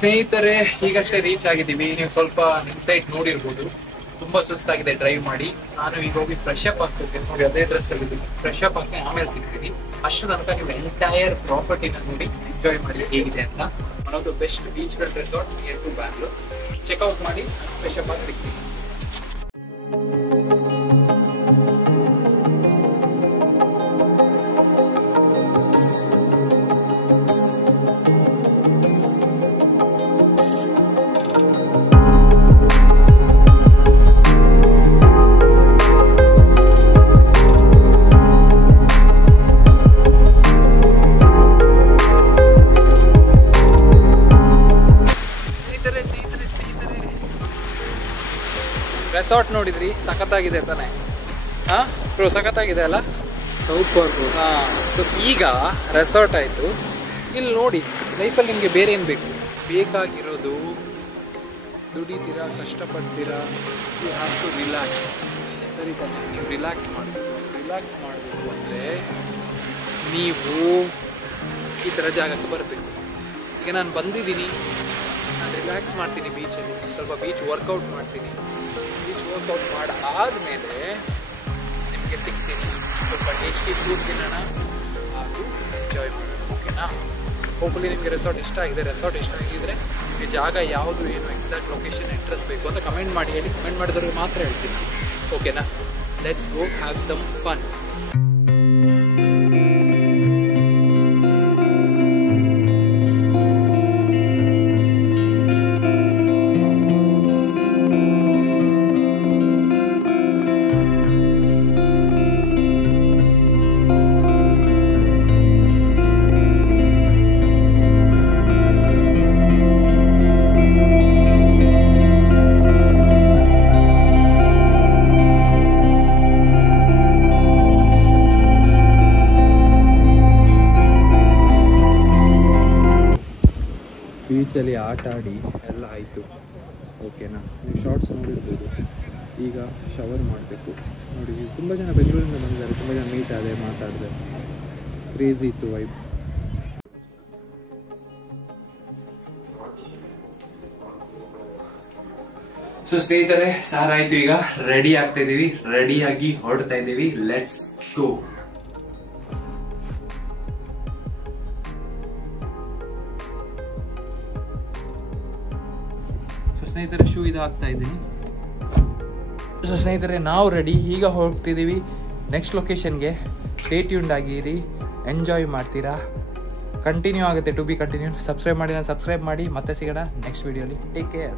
ಸ್ನೇಹಿತರೆ, ಈಗಷ್ಟೇ ರೀಚ್ ಆಗಿದ್ದೀವಿ. ನೀವು ಸ್ವಲ್ಪ ಇನ್ಸೈಟ್ ನೋಡಿರ್ಬೋದು, ತುಂಬಾ ಸುಸ್ತಾಗಿದೆ ಡ್ರೈವ್ ಮಾಡಿ. ನಾನು ಈಗ ಹೋಗಿ ಫ್ರೆಶ್ ಅಪ್ ಆಗ್ತಿದ್ದೆ. ನೋಡಿ, ಅದೇ ಡ್ರೆಸ್ ಅಲ್ಲಿ ಫ್ರೆಶ್ ಅಪ್ ಆಗಿ ಆಮೇಲೆ ಸಿಗ್ತೀನಿ. ಅಷ್ಟು ತನಕ ನೀವು ಎಂಟೈರ್ ಪ್ರಾಪರ್ಟಿನ ನೋಡಿ ಎಂಜಾಯ್ ಮಾಡಿ ಹೇಗಿದೆ ಅಂತ. One of the best beach front resort near to Bangalore. Check out ಮಾಡಿ ಫ್ರೆಶ್ ಅಪ್ ಆಗಿ ಸಿಗ್ತೀನಿ. ರೆಸಾರ್ಟ್ ನೋಡಿದ್ರಿ, ಸಖತ್ತಾಗಿದೆ ತಾನೆ? ಹಾಂ ಬ್ರೋ, ಸಖತ್ತಾಗಿದೆ ಅಲ್ಲ? ಸೂಪರ್. ಹಾಂ, ಸೊ ಈಗ ರೆಸಾರ್ಟ್ ಆಯಿತು. ಇಲ್ಲಿ ನೋಡಿ, ಲೈಫಲ್ಲಿ ನಿಮಗೆ ಬೇರೆ ಏನು ಬೇಕು? ಬೇಕಾಗಿರೋದು ದುಡಿತೀರಾ, ಕಷ್ಟಪಡ್ತೀರಾ, ಯು ಹ್ಯಾವ್ ಟು ರಿಲ್ಯಾಕ್ಸ್. ಸರಿ ತಾನೆ? ನೀವು ರಿಲ್ಯಾಕ್ಸ್ ಮಾಡಬೇಕು. ರಿಲ್ಯಾಕ್ಸ್ ಮಾಡಬೇಕು ಅಂದರೆ ನೀವು ಈ ಥರ ಜಾಗಕ್ಕೆ ಬರಬೇಕು. ಈಗ ನಾನು ಬಂದಿದ್ದೀನಿ, ನಾನು ರಿಲ್ಯಾಕ್ಸ್ ಮಾಡ್ತೀನಿ ಬೀಚಲ್ಲಿ, ಸ್ವಲ್ಪ ಬೀಚ್ ವರ್ಕೌಟ್ ಮಾಡ್ತೀನಿ. ಬೀಚ್ ವರ್ಕೌಟ್ ಮಾಡಾದಮೇಲೆ ನಿಮಗೆ ಸಿಗ್ತೀನಿ. ಸ್ವಲ್ಪ ಟೇಸ್ಟಿ ಫುಡ್ ತಿನ್ನೋಣ ಹಾಗೂ ಎಂಜಾಯ್ ಮಾಡೋಣ. ಓಕೆನಾ? ಹೋಪ್ಫುಲಿ ನಿಮಗೆ ರೆಸಾರ್ಟ್ ಇಷ್ಟ ಆಗಿದೆ. ರೆಸಾರ್ಟ್ ಇಷ್ಟ ಆಗಿದ್ದರೆ ಈ ಜಾಗ ಯಾವುದು, ಏನು ಎಕ್ಸಾಕ್ಟ್ ಲೊಕೇಶನ್, ಅಡ್ರೆಸ್ ಬೇಕು ಅಂತ ಕಮೆಂಟ್ ಮಾಡಿ ಹೇಳಿ. ಕಮೆಂಟ್ ಮಾಡಿದವ್ರಿಗೆ ಮಾತ್ರ ಹೇಳ್ತೀನಿ. ಓಕೆನಾ? Let's go have some fun. ಬೀಚಲ್ಲಿ ಆಟ ಆಡಿ ಎಲ್ಲ ಆಯಿತು. ಓಕೆನಾ? ನೀವು ಶಾರ್ಟ್ಸ್ ನೋಡಿರ್ಬೋದು. ಈಗ ಶವರ್ ಮಾಡಬೇಕು. ನೋಡಿ, ತುಂಬ ಜನ ಬೆಂಗಳೂರಿಂದ ಬಂದಿದ್ದಾರೆ, ತುಂಬ ಜನ ಮೀಟ್ ಆದೆ, ಮಾತಾಡಿದೆ. ಕ್ರೇಜಿ ಇತ್ತು ವೈಬ್. ಸೊ ಸ್ನೇಹಿತರೆ, ಸಾರಾಯಿತು. ಈಗ ರೆಡಿ ಆಗ್ತಾ ಇದ್ದೀವಿ, ರೆಡಿಯಾಗಿ ಹೊರಡ್ತಾ ಇದ್ದೀವಿ. Let's go. ಸ್ನೇಹಿತರೆ, ಶೂ ಇದು ಹಾಕ್ತಾ ಇದ್ದೀನಿ. ಸೊ ಸ್ನೇಹಿತರೆ, ನಾವು ರೆಡಿ. ಈಗ ಹೋಗ್ತಿದ್ದೀವಿ ನೆಕ್ಸ್ಟ್ ಲೊಕೇಶನ್ಗೆ. ಸ್ಟೇ ಟ್ಯೂನ್ಡ್ ಆಗಿರಿ, ಎಂಜಾಯ್ ಮಾಡ್ತೀರಾ. ಕಂಟಿನ್ಯೂ ಆಗುತ್ತೆ, ಟು ಬಿ ಕಂಟಿನ್ಯೂ. ಸಬ್ಸ್ಕ್ರೈಬ್ ಮಾಡಿ, ನಾನು ಸಬ್ಸ್ಕ್ರೈಬ್ ಮಾಡಿ. ಮತ್ತೆ ಸಿಗೋಣ ನೆಕ್ಸ್ಟ್ ವೀಡಿಯೋಲಿ. Take care.